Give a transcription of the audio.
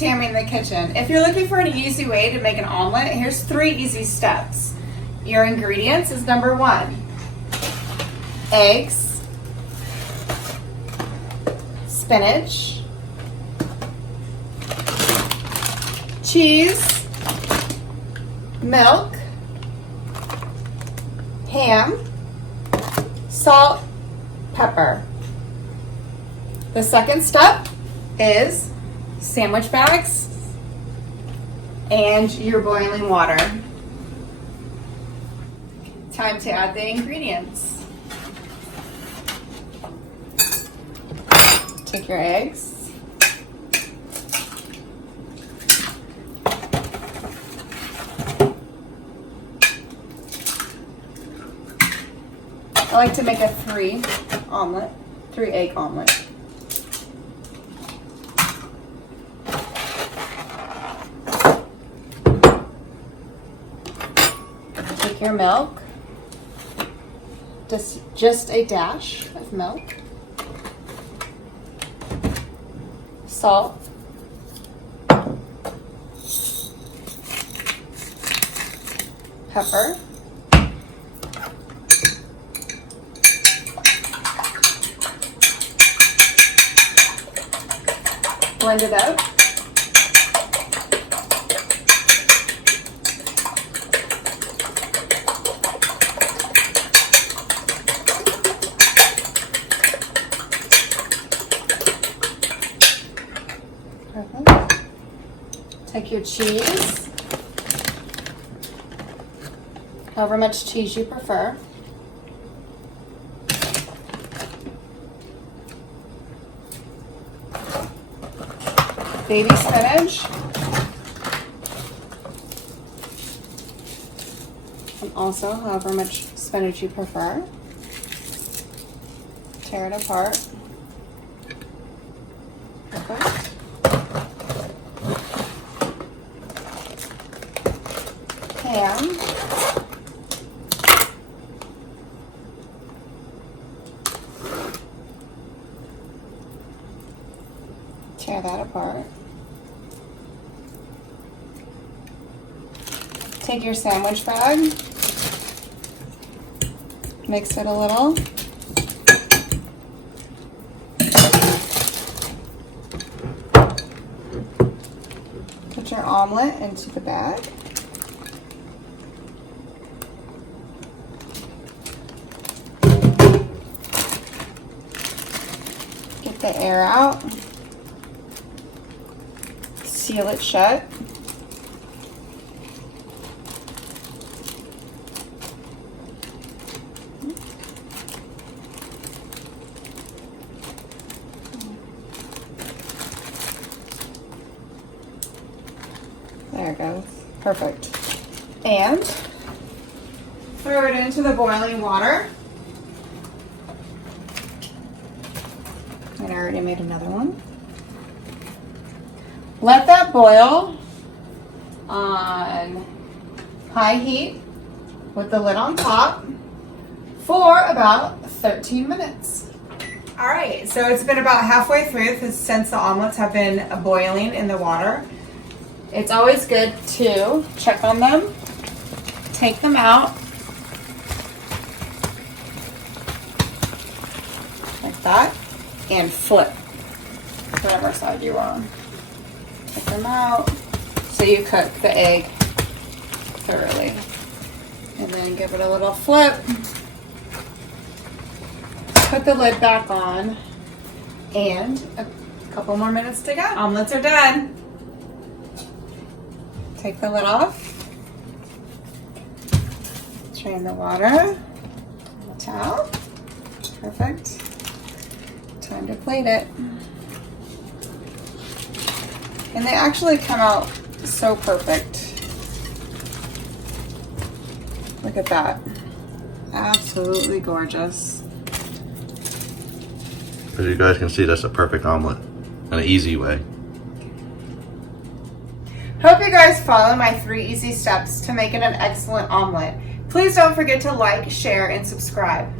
Tammy in the kitchen. If you're looking for an easy way to make an omelet, here's 3 easy steps. Your ingredients is number 1. Eggs, spinach, cheese, milk, ham, salt, pepper. The second step is sandwich bags and your boiling water. Time to add the ingredients. Take your eggs. I like to make a 3 egg omelet. Take your milk, just a dash of milk, salt, pepper, blend it up. Perfect. Take your cheese, however much cheese you prefer. Baby spinach, and also however much spinach you prefer. Tear it apart. Perfect. Ham. Tear that apart. Take your sandwich bag, mix it a little. Put your omelet into the bag. Get the air out. Seal it shut. There it goes. Perfect. And throw it into the boiling water. And I already made another one. Let that boil on high heat with the lid on top for about 13 minutes. All right, so it's been about halfway through since the omelets have been boiling in the water. It's always good to check on them, take them out, like that, and flip whatever side you're on. Take them out so you cook the egg thoroughly. And then give it a little flip. Put the lid back on, and a couple more minutes to go. Omelets are done. Take the lid off. Drain the water on the towel. Perfect. Time to plate it. And they actually come out so perfect. Look at that. Absolutely gorgeous. As you guys can see, that's a perfect omelet. An easy way. Hope you guys follow my 3 easy steps to making an excellent omelet. Please don't forget to like, share, and subscribe.